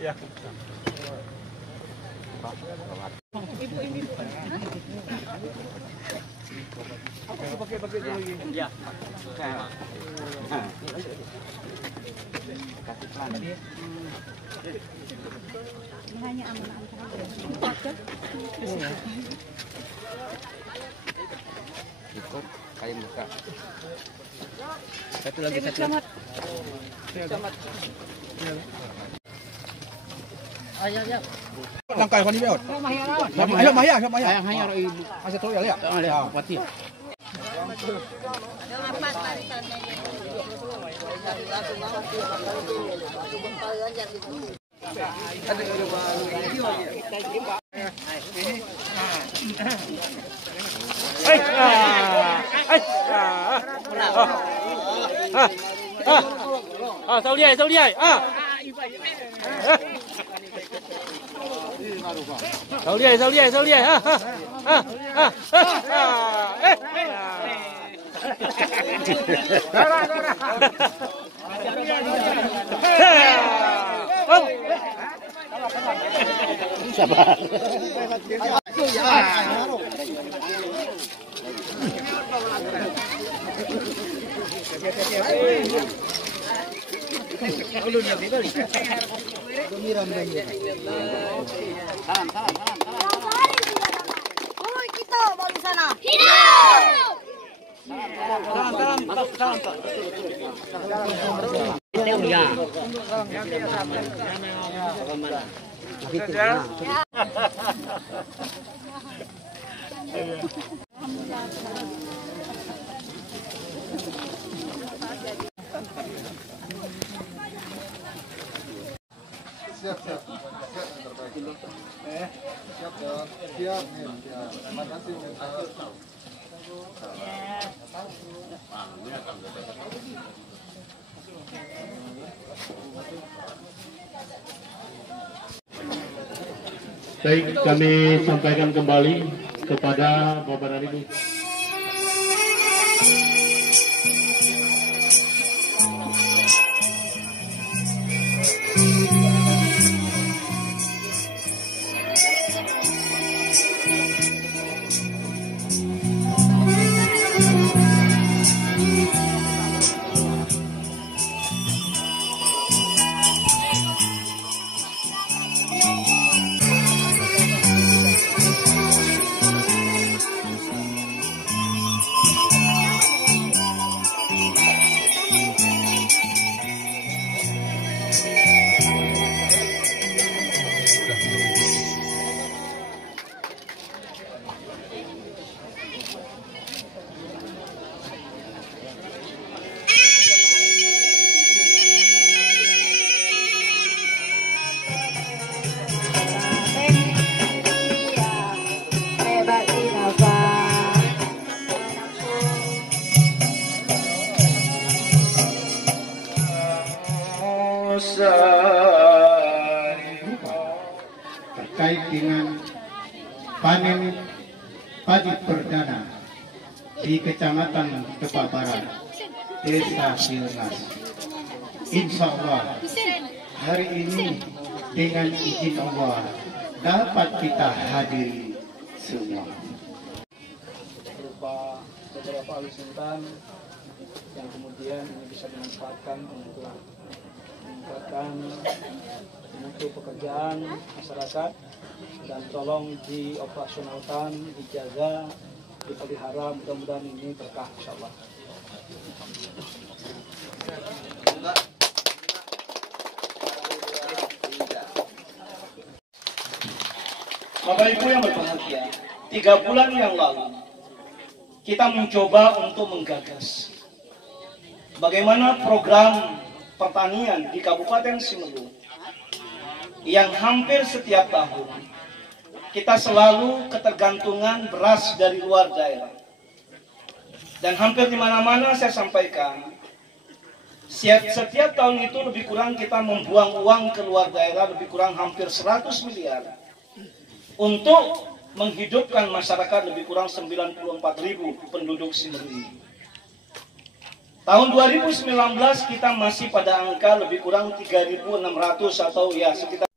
Ya. Pakai lagi. Ya. Hanya aman-aman. Ikut kain buka. Satu lagi. Selamat. Ayo. Langkai kan dibeot. Ayo Maya. Hanya ibu. Masih tahu ya. Lihat pati. Sao đi. Sao đi. Sabar. Oh, kita mau di sana. Siap. Siap. Terima kasih. Baik, kami sampaikan kembali kepada Bapak Ibu. Terkait dengan panen padi perdana di Kecamatan Tepak Barat, Desa Silnas. Insya Allah hari ini dengan izin Allah dapat kita hadiri semua. Berupa beberapa alutsista yang kemudian ini bisa dimanfaatkan untuk meningkatkan mutu pekerjaan masyarakat, dan tolong dioperasionalkan, dijaga, dipelihara, mudah-mudahan ini berkah insyaallah. Bapak Ibu yang berbahagia, 3 bulan yang lalu kita mencoba untuk menggagas bagaimana program pertanian di Kabupaten Simeulue yang hampir setiap tahun kita selalu ketergantungan beras dari luar daerah. Dan hampir di mana-mana saya sampaikan, setiap tahun itu lebih kurang kita membuang uang ke luar daerah lebih kurang hampir 100 miliar untuk menghidupkan masyarakat lebih kurang 94.000 penduduk Simeru ini. Tahun 2019 kita masih pada angka lebih kurang 3.600 atau ya sekitar